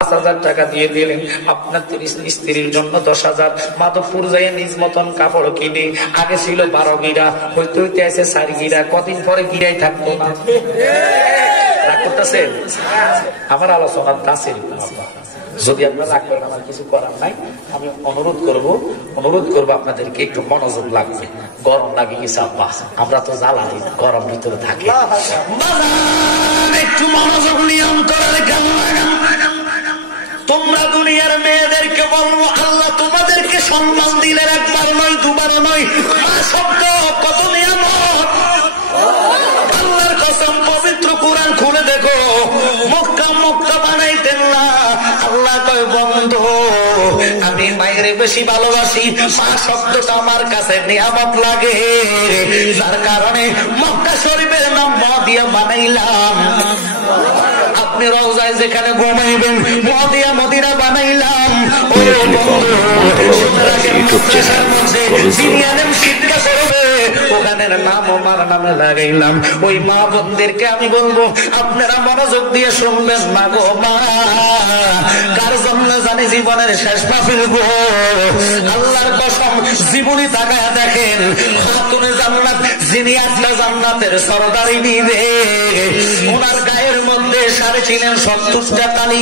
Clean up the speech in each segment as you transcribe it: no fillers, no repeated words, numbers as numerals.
5,000 টাকা দিয়ে দিলেন, আপনার স্ত্রীর জন্য 10,000। মাধবপুর যাইয়ে নিজ মতন কাপড় কিনে, আগে ছিল 12 গিরা, হইতে হইতে আছে 4 গিরা, কদিন পরে গিরাই থাকতো না। রাগ করতেছেন? আমার আলোচনার দাসের যদি আপনারা রাগ করেন, আমার কিছু করার নাই। আমি অনুরোধ করবো আপনাদেরকে একটু মনোযোগ লাগবে। গরম লাগে গেছে আব্বা, আমরা তো জ্বালাই, গরম ভিতরে থাকে, একটু মনোযোগ নিয়ম করার কেমন। তোমরা দুনিয়ার মেয়েদেরকে বলবো, আল্লাহ তোমাদেরকে সম্মান দিলেন, একবার নয় দুবার নয়, মা শব্দ কত নিয়ামত। আল্লাহর কসম, পবিত্র কোরআন খুলে দেখো, মক্কা বানাইতেন না। আল্লাহ কয় বন্ধু, আমি মায়ের বেশি ভালোবাসি, মা শব্দটা আমার কাছে নিয়ামত লাগে, যার কারণে মক্কা শরীফের নাম মা দিয়া বানাইলাম। আপনি রওজায় যেখানে ঘুমাইবেন, মদিনা মদিনা বানাইলাম। ওখানের নাম আমার নামে লাগাইলাম। ওই মা বোনদেরকে আমি বলবো, আপনারা মনোযোগ দিয়ে শুনবেন না গো মা, কার জন্য জানি জীবনের শেষ মাহফিল গো। আল্লাহর কসম, জীবনী তাকায় দেখেন, খাতুনে জান্নাত যিনি 8টা জান্নাতের সরদারি নিবে, ওনার গায়ের মধ্যে সারে ছিলেন 70টা তালি।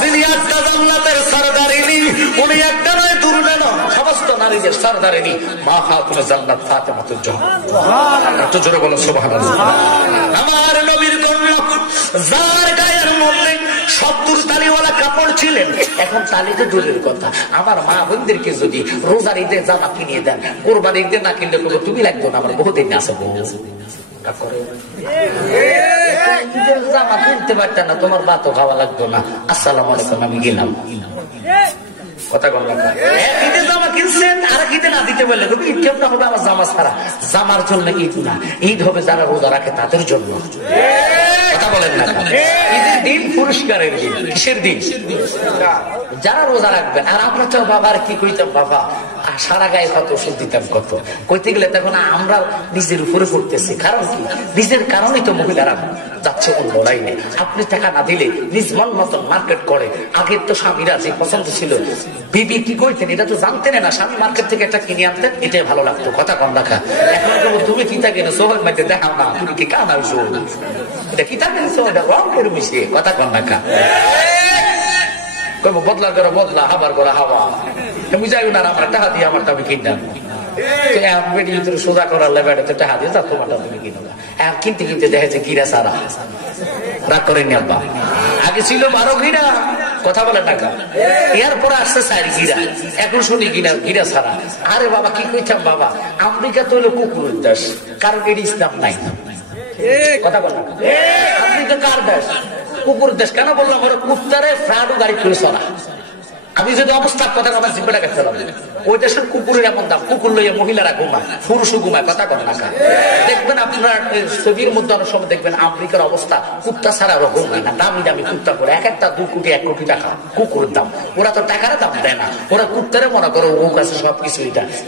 যিনি 8টা জান্নাতের সরদারিনী, উনি একটা নয় দুর্নে নয়, সমস্ত নারীদের সরদারিনী মা খাতুনে জান্নাত ফাতেমাতুল জাহরা। একটু জোরে বলো সুবহানাল্লাহ। আমার নবীর কন্যা, যার গায়ের মধ্যে 70 তালিওয়ালা কাপড় ছিলেন। এখন তালিতে দূরের কথা, আমার মা বোনদেরকে যদি রোজার ঈদে জামা কিনিয়ে দেন, কোরবানির ঈদে না কিনলে কোনো তুমি লাগতো না, আমার বহুদিন আছে জামা কিনতে পারতেন না, তোমার ভাতও খাওয়া লাগতো না। আসসালামু আলাইকুম, আমি গেলাম। কথা বল, ঈদের জামা কিনছেন, আর ঈদে না দিতে বললে ঈদ কেমন হবে আমার জামা ছাড়া? জামার জন্য ঈদ না, ঈদ হবে যারা রোজা রাখে তাদের জন্য। কথা বলেন না, ঈদের দিন পুরস্কারের দিন। কিসের দিন? যারা রোজা রাখবেন। আর আমরা তো বাবার কি কইতাম, বাবা সারা গায়ে কত ওষুধ দিতাম, কত কইতে গেলে তখন আমরা নিজের উপরে পড়তেছি। কারণ কি? নিজের কারণেই তো মহিলারা যাচ্ছে কোন লড়াইনে। আপনি টাকা না দিলে নিজ মন মতন মার্কেট করে। আগের তো স্বামীরা যে পছন্দ ছিল, বিবি কি করতেন এটা তো জানতেন না, স্বামী মার্কেট থেকে একটা কিনে আনতেন, এটাই ভালো লাগতো। কথা কম রাখা। এখন তুমি কিতা কিনে সোহেল মাইতে দেখাও না, তুমি কি কানা এটা কিতা কিনছো, এটা রং করে মিশিয়ে। কথা কম রাখা। বদলা করে বদলা, হাবার করে হাওয়া, বুঝাই না আমার টাকা দিয়ে আমারটা আমি কিনলাম। সোজা করার লেবাটাতে টাকা দিয়ে তা তোমারটা তুমি কিনো না। কিনতে কিনতে দেখে যে গিরা সারা। রাগ করেনি আব্বা, আগে ছিল 12 গিরা। কথা বলে টাকা, এরপরে আসছে 4 গিরা। এখন শুনি গিরা ছাড়া। আরে বাবা কি কইতাম, বাবা আমেরিকা তো হলো কুকুরের দেশ, কারণ এর ইসলাম নাই। কথা বল, আমেরিকা কার দেশ? কুকুর দেশ। কেন বললাম? ওরা কুত্তারে ফ্রাডও গাড়ি করে চলা। আমি যদি অবস্থার কথা আমার জিব্বাটা কাটতে পারবো। ওই দেশের কুকুরের এমন দাম, কুকুর লইয়া মহিলারা ঘুমায়, পুরুষও ঘুমায়। কথা কন না, দেখবেন আপনার ছবির মধ্যে অনেক সময় দেখবেন আমেরিকার অবস্থা, কুত্তা ছাড়া ওরা ঘুমায় না। দামি দামি কুত্তা করে এক একটা 2 কোটি 1 কোটি টাকা কুকুরের দাম। ওরা তো টাকার দাম দেয় না, ওরা কুত্তারে মনে করো ও কাছে সবকিছু।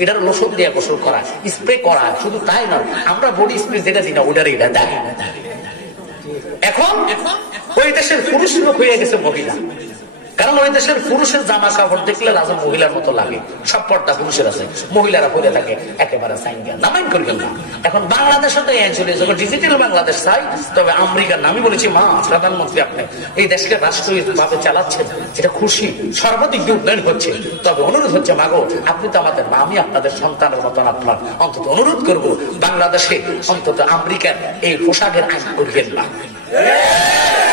এটার লোশন দিয়ে গোসল করা, স্প্রে করা। শুধু তাই নয়, আমরা বডি স্প্রে যেটা দিই না, ওটারে এটা দেয়। এখন ওই দেশের পুরুষ লোক হয়ে গেছে মহিলা। কারণ ওই দেশের পুরুষের জামা কাপড় দেখলে রাজন মহিলার মতো লাগে। সব পর্দা পুরুষের আছে, মহিলারা পরে থাকে একেবারে সাইঙ্গা। নামাইন করবেন না। এখন বাংলাদেশে তো চলে যখন ডিজিটাল বাংলাদেশ চাই, তবে আমেরিকার নামই বলেছি মা প্রধানমন্ত্রী আপনি এই দেশকে রাষ্ট্রীয়ভাবে চালাচ্ছেন, এটা খুশি, সর্বাধিক উন্নয়ন হচ্ছে। তবে অনুরোধ হচ্ছে, মাগো আপনি তো আমাদের মা, আমি আপনাদের সন্তানের মতন আপনার অন্তত অনুরোধ করব, বাংলাদেশে অন্তত আমেরিকার এই পোশাকের আইন করবেন না।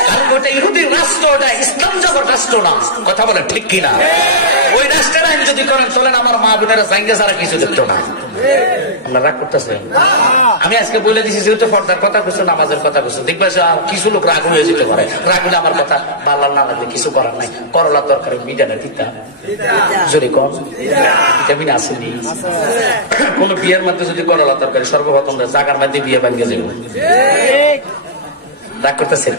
কারণ ওটা ইহুদির রাষ্ট্র, ওটা ইসলাম জগৎ রাষ্ট্র না। কথা বলেন ঠিক কিনা? ওই রাষ্ট্রের আইন যদি করেন, চলেন আমার মা বোনেরা জাঙ্গে ছাড়া কিছু দেখতো না। আমরা রাগ করতেছেন? আমি আজকে বলে দিচ্ছি, যেহেতু পর্দার কথা কিছু, নামাজের কথা কিছু, দেখবে কিছু লোক রাগ হয়ে যেতে পারে। রাগ হলে আমার কথা ভালো না লাগলে কিছু করার নাই। করলা তরকারি মিডানে দিতা যদি কম ভিটামিন আসেনি। কোন বিয়ের মধ্যে যদি করলা তরকারি, সর্বপ্রথম জাগার মধ্যে বিয়ে ভাঙ্গে যাবে। রাগ করতেছে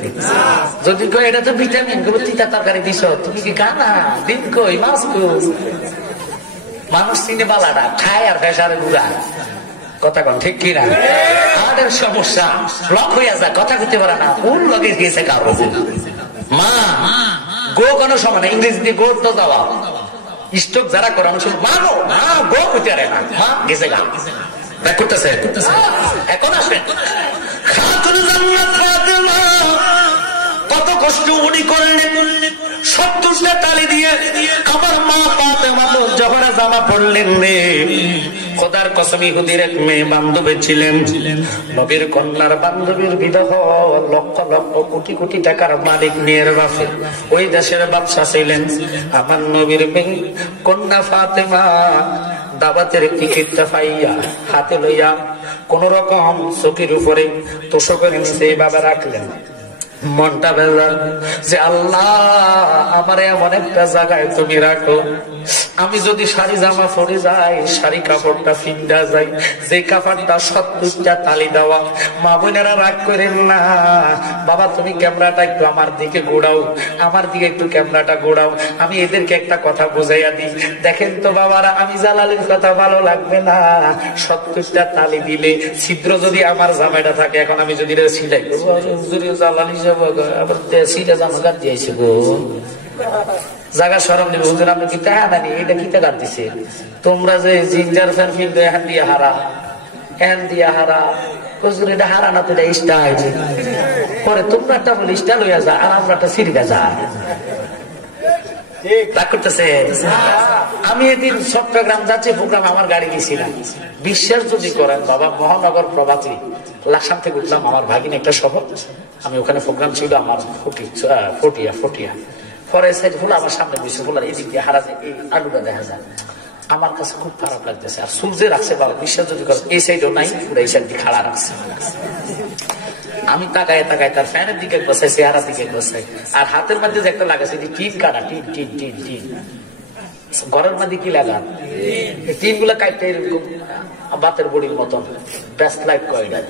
যদি এটা তো ভিটামিন গুলো, তিতা তরকারি দিছ, তুমি কি কানা দিন কই মাছ কই? মানুষ চিনে বালাটা খায় আর ভেসারে গুড়া। কথা কন ঠিক কিনা? আমাদের সমস্যা লক হইয়া যায়, কথা করতে পারে না, কোন লগে গেছে কারো। মা গো কেন সমান ইংরেজি দিয়ে গোর তো যাওয়া স্ট্রোক যারা করে অনেক সময় মা গো কইতে পারে না মা গেছে গা করতেছে এখন আসেন খাতুন জান্নাত ফাতেমা কত কষ্ট উনি করলেন 70টা তালি দিয়ে আমার মা ফাতেমা তো জহরা জামা পড়লেন রে খোদার কসম ইহুদির এক মেয়ে বান্ধবী ছিলেন নবীর কন্যার বান্ধবীর বিবাহ লক্ষ লক্ষ কোটি কোটি টাকার মালিক মেয়ের বাপে ওই দেশের বাদশা ছিলেন আমার নবীর মেয়ে কন্যা ফাতেমা দাবাতের টিকিটটা পাইয়া হাতে লইয়া কোন রকম চোখের উপরে তোষকের নিচে বাবা রাখলেন মনটা বেজার যে আল্লাহ আমার এমন একটা জায়গায় তুমি রাখো আমি যদি শাড়ি জামা পরে যাই শাড়ি কাপড়টা ফিন্ডা যাই যে কাপড়টা 70টা তালি দেওয়া মা বোনেরা রাগ করেন না বাবা তুমি ক্যামেরাটা একটু আমার দিকে ঘোরাও আমার দিকে একটু ক্যামেরাটা ঘোরাও আমি এদেরকে একটা কথা বুঝাইয়া দিই দেখেন তো বাবারা আমি জালালের কথা ভালো লাগবে না 70টা তালি দিলে ছিদ্র যদি আমার জামাইটা থাকে এখন আমি যদি সিলাই করবো জালাল হিসাবে আবার সিটা জামা কাট দিয়েছে গো জায়গা সরম নেবে হুজুর আপনি কি টাকা দানি এটা কি টাকা দিছে তোমরা যে জিঞ্জার ফ্যান ফিল্ড হ্যান দিয়া হারা হুজুর এটা হারা না তো এটা স্টাইল পরে তোমরা একটা বলে স্টাইল হইয়া যা আর আমরা একটা সিরিকা যা করতেছে আমি এদিন চট্টগ্রাম যাচ্ছি প্রোগ্রাম আমার গাড়ি গেছিলাম বিশ্বাস যদি করেন বাবা মহানগর প্রভাতী লাকসাম থেকে উঠলাম আমার ভাগিন একটা শহর আমি ওখানে প্রোগ্রাম ছিল আমার ফটিয়া পরে সাইড ফুল আমার সামনে বসে ফুলার এদিক দিয়ে হারা যায় এই আলুটা দেখা যায় আমার কাছে খুব খারাপ লাগতেছে আর সূর্যে রাখছে বাবা বিশ্বাস যদি করেন এই সাইডও নাই পুরো এই সাইড দিয়ে খাড়া রাখছে আমি তাকায় তার ফ্যানের দিকে বসাই চেহারা দিকে বসাই আর হাতের মধ্যে যে একটা লাগাছে টিন কাটা টিন ঘরের মধ্যে কি লাগান টিন গুলা কাটতে এরকম বাতের বড়ির মতন ব্যাস্ট লাইট কয়টা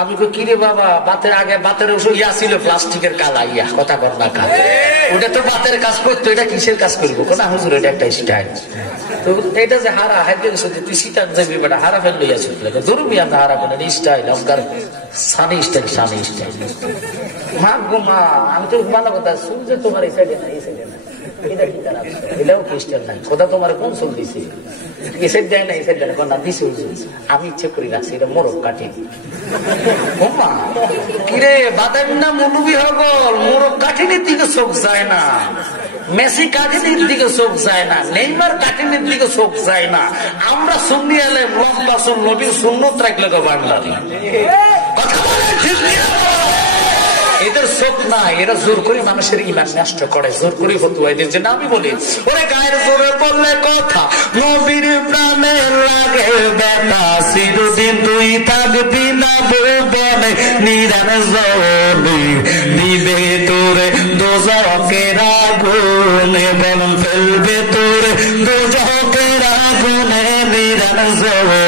আমি কিরে বাবা বাতের আগে বাতের ইয়া ছিল প্লাস্টিকের কালা ইয়া কথা বল না কাজ ওটা তো বাতের কাজ করতো এটা কিসের কাজ করবো কোন হুজুর এটা একটা স্টাইল তো এটা যে হারা হাইতে তুই সীতার যাবি বেটা হারা ফেল লইয়াছি জরুরি আমরা হারা করেন স্টাইল আপনার সানি স্টাইল মা গো মা আমি তো ভালো কথা শুনছে তোমার এই সাইডে না এই সাইডে না এটা কি তারা এটাও খ্রিস্টান নাই খোদা তোমার কোন চল দিছে এই সাইড দেয় না এই সাইড দেয় না দিছে আমি ইচ্ছে করি রাখছি এটা মোরগ কাটি কিরে বাদাম না মৌলবি হগল মোরগ কাঠিনের দিকে চোখ যায় না মেসি কাঠিনের দিকে চোখ যায় না নেইমার কাঠিনের দিকে চোখ যায় না আমরা সুন্নি এলে লম্বা সুন নবীর সুন্নত রাখলে তো বাংলাদেশ কথা বলে ঠিক এদের চোখ না এরা জোর করে মানুষের ইমান নষ্ট করে জোর করে ফতুয়া এদের জন্য আমি বলি ওরে গায়ের জোরে বললে কথা নবীর প্রাণে লাগে ব্যথা চিরদিন তুই থাকবি না বনে নিরান জলে দিবে তোরে দোজকের আগুনে বল ফেলবে তোরে দোজকের আগুনে নিরান জলে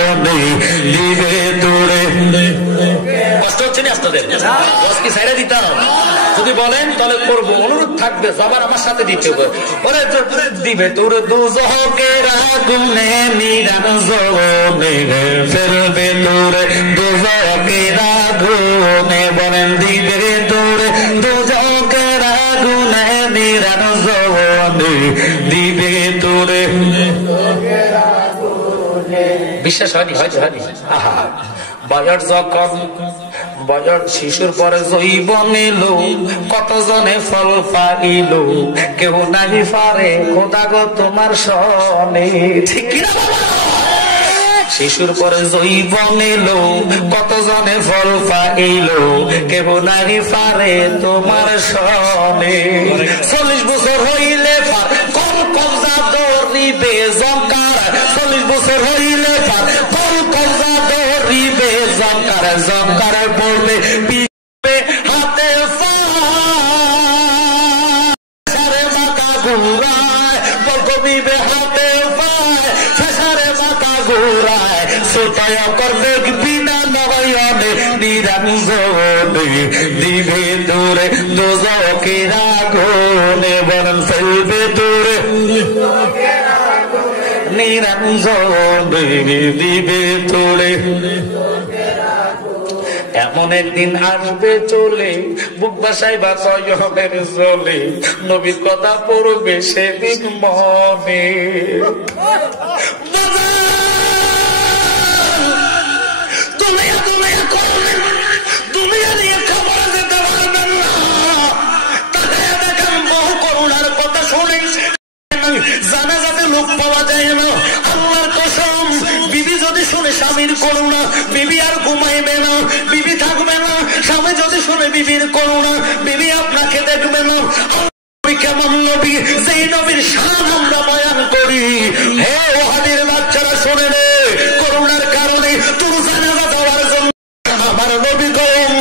দিবে তোরে কষ্ট হচ্ছে না আপনাদের কি সাইডে দিতাম যদি বলেন তাহলে করবো অনুরোধ থাকবে সবার আমার সাথে দিতে হবে ওরে দিবে তোর দুজকের আগুনে নিরান জলে ফেলবে তোরে দুজকের আগুনে বলেন দিবে তোরে দুজকের আগুনে নিরান জলে দিবে তোরে বিশ্বাস হয়নি হয়তো হয়নি আহা বয়স যখন বয়স শিশুর পরে জৈবন এলো কতজনে ফল পাইল কেউ নাহি পারে খোদা গো তোমার সনে ঠিক শিশুর পরে জৈবন এলো কতজনে ফল পাইল কেউ নাহি পারে তোমার সনে 40 বছর হইলে পার কল কবজা ধরিবে জঙ্কার 40 বছর হইলে পার কল কবজা ধরিবে জঙ্কার পড়বে পিবে হাতে সারে মাথা ঘুরায় কবিবে হাতে সারে মাথা ঘুরায় সোটায়া করবে বিনা নয়নে নিরান জলে দিবে তোরে দোজকের আগুনে বরং ফেলবে তোরে নিরান জলে দিবে তোরে এমন একদিন আসবে চলে বুক বাসায় বা কয়মের চলে নবীর কথা পড়বে সেদিন মনে দুনিয়া নিয়ে খবর যেতে পারবেন না তাকায় দেখেন বহু করুণার কথা শুনে জানা যাতে লোক পাওয়া যায় না আল্লাহর কসম বিবি যদি শুনে স্বামীর করুণা বিবি আর ঘুমাইবে না বিবি থাকবে না স্বামী যদি শুনে বিবির করুণা বিবি আপনাকে দেখবে না কেমন নবী যেই নবীর শান আমরা বয়ান করি হে ওহাদের বাচ্চারা শোনে রে করুণার কারণে তোর জানাজা দেওয়ার জন্য আমার নবী কম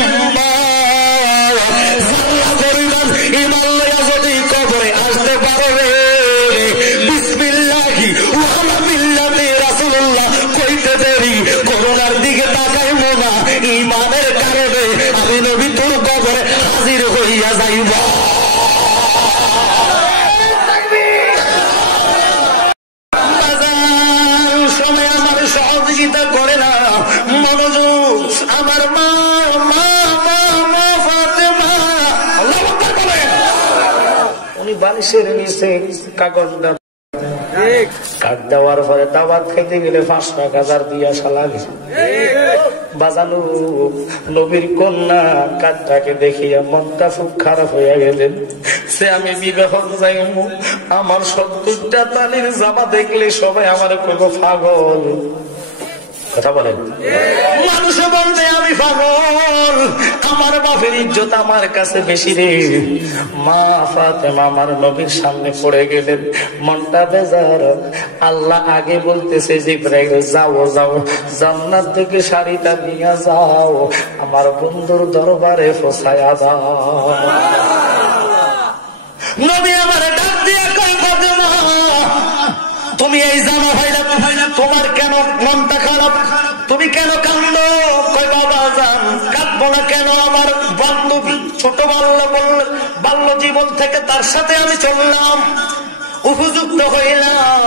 পরিমাণ ইমান লইয়া যদি কবরে আসতে পারো রে বিসমিল্লাহি ওয়া বিল্লাহি রাসূলুল্লাহ কইতে দেরি করুণার দিকে তাকাই মোনা ইমানের কারণে আমি নবী তোর কবরে হাজির হইয়া যাইব সহযোগিতা করে না মনোযোগ আমার মা মা মা মা ফাতেমা আল্লাহু আকবার বলেন উনি বালিশের নিচে কাগজ কাট দেওয়ার পরে দাওয়াত খেতে গেলে 5,000 দিয়ে আসা লাগে বাজানো নবীর কন্যা কাঠটাকে দেখিয়া মনটা খুব খারাপ হইয়া গেলেন সে আমি বিবাহ যাইব আমার 70টা তালির জামা দেখলে সবাই আমার কইব পাগল কথা বলেন মানুষ বলতে আমি পাগল আমার বাপের ইজ্জত আমার কাছে বেশি রে মা ফাতেমা আমার নবীর সামনে পড়ে গেলেন মনটা বেজার আল্লাহ আগে বলতেছে জিবরাইল যাও যাও জান্নাত থেকে শাড়িটা নিয়ে যাও আমার বন্ধুর দরবারে পৌঁছায়া দাও নবী আমার ডাক দিয়ে কই ফাতেমা তুমি এই জামা ভাইলা তোমার কেন মনটা খারাপ তুমি কেন কান্দো কই বাবা জান কাঁদবো না কেন আমার বান্ধবী ছোট বাল্য জীবন থেকে তার সাথে আমি চললাম উপযুক্ত হইলাম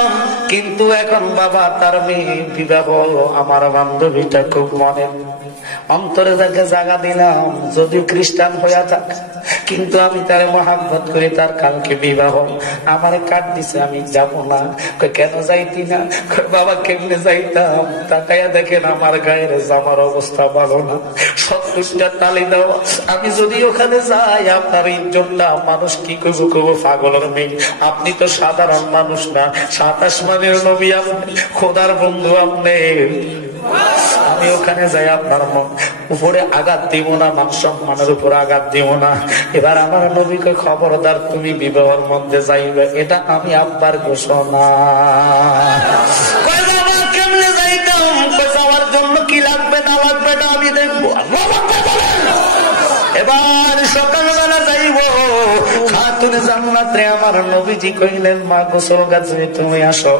কিন্তু এখন বাবা তার মেয়ে বিবাহ আমার বান্ধবীটা খুব মনে অন্তরে তাকে জায়গা দিলাম যদি খ্রিস্টান হইয়া থাকে কিন্তু আমি তার মহাব্বত করি তার কালকে বিবাহ আমার কাট দিছে আমি যাব না কেন যাইতি না বাবা কেমনে যাইতাম তাকাইয়া দেখেন আমার গায়ের জামার অবস্থা ভালো না 70টা তালি দেওয়া আমি যদি ওখানে যাই আপনার ইজ্জতটা মানুষ কি করবো করবো পাগলের মেয়ে আপনি তো সাধারণ মানুষ না 7 আসমানের নবী আপনি খোদার বন্ধু আপনি আমি ওখানে যাই আপনার উপরে আঘাত দিব না মান সম্মানের উপরে আঘাত দিব না এবার আমার নবীকে খবরদার তুমি বিবাহের মধ্যে যাইবে এটা আমি আব্বার ঘোষণা কেমনে যাইতাম যাওয়ার জন্য কি লাগবে না লাগবে না আমি দেখবো এবার সকালবেলা যাইব খাতুনে জান্নাত রে আমার নবীজি কইলেন মা গোসল গাছে তুমি আসো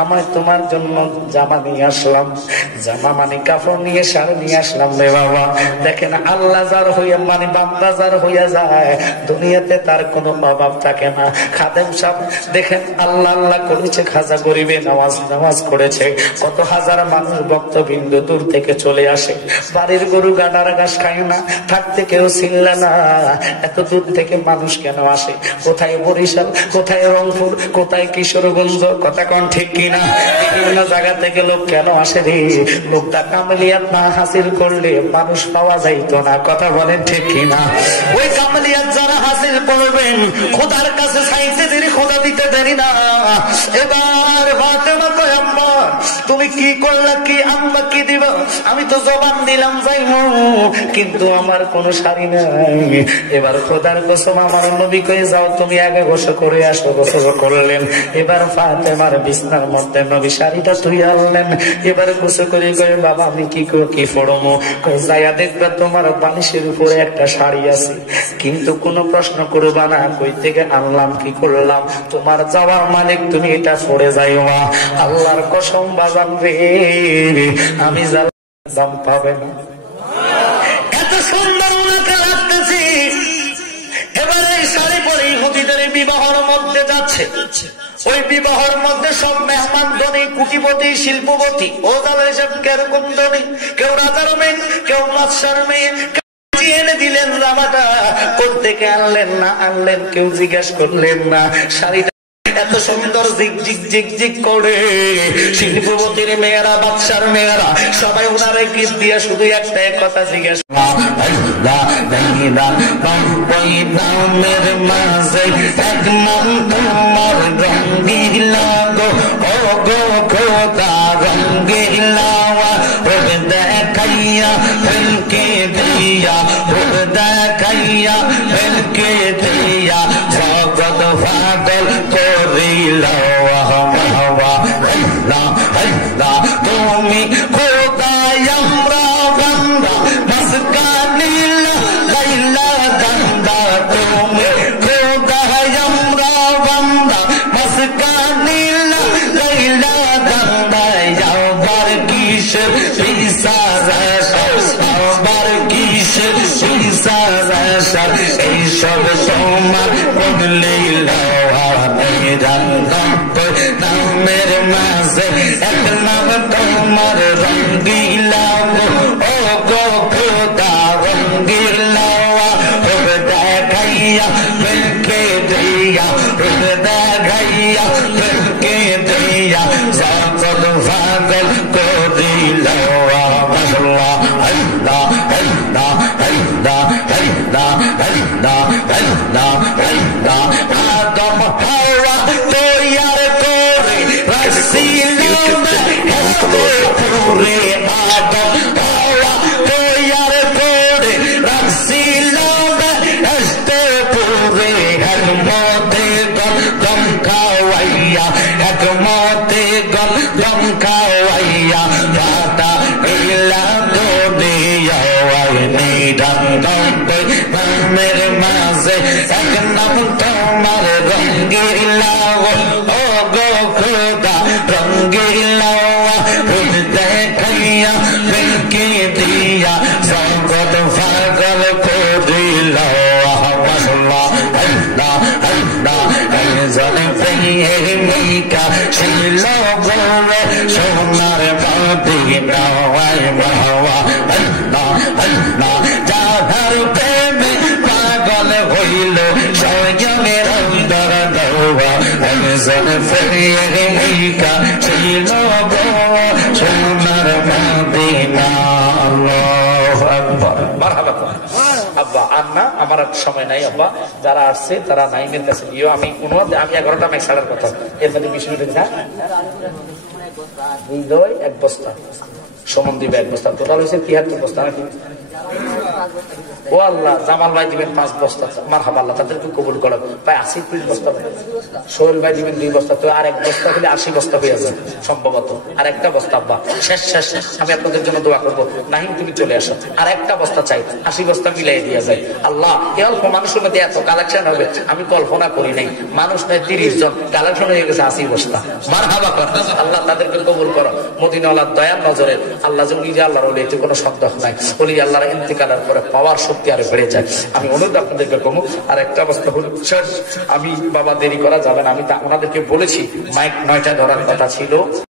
আমি তোমার জন্য জামা নিয়ে আসলাম জামা মানে কাপড় নিয়ে শাড়ি নিয়ে আসলাম রে বাবা দেখেন আল্লাহ যার হইয়া মানে বান্দা যার হইয়া যায় দুনিয়াতে তার কোনো অভাব থাকে না খাদেম সাহেব দেখেন আল্লাহ আল্লাহ করেছে খাজা গরিবে নামাজ করেছে কত হাজার মানুষ ভক্তবৃন্দ দূর থেকে চলে আসে বাড়ির গরু গাডার ঘাস খায় না থাকতে কেউ ছিল না এত দূর থেকে মানুষ কেন আসে কোথায় বরিশাল কোথায় রংপুর কোথায় কিশোরগঞ্জ কথা কোন ঠিক কিনা বিভিন্ন জায়গা থেকে লোক কেন আসে রে লোকটা কামলিয়াত না হাসিল করলে মানুষ পাওয়া যাইতো না কথা বলেন ঠিক কিনা ওই কামলিয়াত যারা হাসিল করবেন খোদার কাছে চাইতে দেরি খোদা দিতে দেরি না এবার ফাতেমা কয় আম্মা তুমি কি করলা কি আম্মা কি দিবা আমি তো জবান দিলাম যাইমু কিন্তু আমার কোনো শাড়ি নাই এবার খোদার কসম আমার নবী কয়ে যাও তুমি আগে গোসল করে আসো গোসল করলেন এবার ফাতেমার বিছনার মধ্যে নবী শাড়িটা তুই আনলেন এবার গোসল করে কয়ে বাবা আমি কি পড়মো যাইয়া দেখবে তোমার বালিশের উপরে একটা শাড়ি আছে কিন্তু কোনো প্রশ্ন করবা না কই থেকে আনলাম কি করলাম তোমার যাওয়ার মালিক তুমি এটা পড়ে যাইও না আল্লাহর কসম বাজান রে আমি দাম পাবে না এত সুন্দর ওনাকে লাগতেছি এবারে শাড়ি পরে ইহুদিদের বিবাহের মধ্যে যাচ্ছে ওই বিবাহের মধ্যে সব মেহমান ধনী, কুটিপতি, শিল্পপতি, ও তাহলে সব কেরকম ধনী, কেউ রাজার মেয়ে, কেউ বাদশার মেয়ে। এনে দিলেন জামাটা, কোত্থেকে আনলেন না আনলেন কেউ জিজ্ঞাসা করলেন না। শাড়িটা এত সুন্দর জিগ জিগ জিগ জিগ করে, শিল্পপতির মেয়েরা, বাদশার মেয়েরা সবাই ওনারে গিফট দিয়া শুধু একটা কথা জিজ্ঞাসা, নামের মাঝে এক নাম তোমার রঙ্গিলা গো, ও গো খোদা রঙ্গিলা, দেখাইয়া ফেলকে দিয়া, দেখাইয়া ফেলকে দিয়া, জগৎ পাগল করিল। তুমি খোদাই আমরা বান্দা, মাসকানিল লাইলা গান্দা, তুমি খোদাই আমরা বান্দা, মাসকানিল লাইলা গান্দা, যাবার কিসের বিচার, আবার কিসের বিচার, এইসব তোমার বদলেই নামের মাঝে এক নাম তোমার রঙ্গিলা, ও গো খোদা রঙ্গিলা, দেখাইয়া ফেলকে দিয়া, দেখাইয়া ফেলকে দিয়া, জগৎ পাগল করিল। আল্লাহ আল্লাহ আল্লাহ আল্লাহ আল্লাহ আল্লাহ আল্লাহ আল্লাহ। আদম হাওয়া তৈয়ার করে রাখছিল পুরে, আদম হাওয়া তৈয়ার করে রাখছিল পুরে, একমতে গম গম খাওয়াইয়া, একমতে গম গম খাওয়াইয়া, পাতা ইলা দুনিয়া নামের মাঝে এক নাম তোমার রঙ্গিলা, ও গো খোদা রঙ্গিলা, দেখাইয়া ফেলকে দিয়া, জগৎ পাগল করিল। আল্লাহ আল্লাহ আল্লাহ প্রেমিকা ছিল বলে সোনার মদিনা, আল্লাহ আল্লাহ যাহার প্রেমে পাগল হইল স্বয়ংের অন্তর দেওয়া, একজন প্রেমিকা ছিল সোনার মদিনা। আল্লাহু আকবার। মারহাবা। আব্বা আর না, আমার সময় নাই আব্বা, যারা আসছে তারা নাইমের কাছে গিয়েও আমি আমি 11টা মেঘ ছাড়ার কথা, এর মধ্যে 20 মিনিট এক বস্তা, সমন দিবে 1 বস্তা, টোটাল হয়েছে 73 বস্তা নাকি? ও আল্লাহ, জামাল ভাই দিবেন 5 বস্তা, মারহাবা, আল্লাহ তাদেরকে কবুল করো। প্রায় 80 বস্তা, সোহেল ভাই দিবেন 2 বস্তা, তো আর 1 বস্তা হলে 80 বস্তা হয়ে যাবে সম্ভবত। আর একটা বস্তা আব্বা, শেষ শেষ আমি আপনাদের জন্য দোয়া করবো। নাহিম তুমি চলে আসো, আর একটা বস্তা চাই, 80 বস্তা মিলাই দিয়ে যায়। আল্লাহ, এ অল্প মানুষের মধ্যে এত কালেকশন হবে আমি কল্পনা করি নাই। মানুষ নয় 30 জন, কালেকশন হয়ে গেছে 80 বস্তা। মারহাবা কর, আল্লাহ তাদেরকে কবুল করো। মদিনাওয়ালার দয়ার নজরে আল্লাহ যে উনি যে আল্লাহর ওলি, এতে কোনো সন্দেহ নাই। ওলি আল্লাহর ইন্তেকালের পরে পাওয়ার শক্তি আরো বেড়ে যায়। আমি অনুরোধ আপনাদেরকে কমু, আর একটা অবস্থা হল আমি বাবা দেরি করা যাবে না। আমি ওনাদেরকে বলেছি মাইক 9টা ধরার কথা ছিল।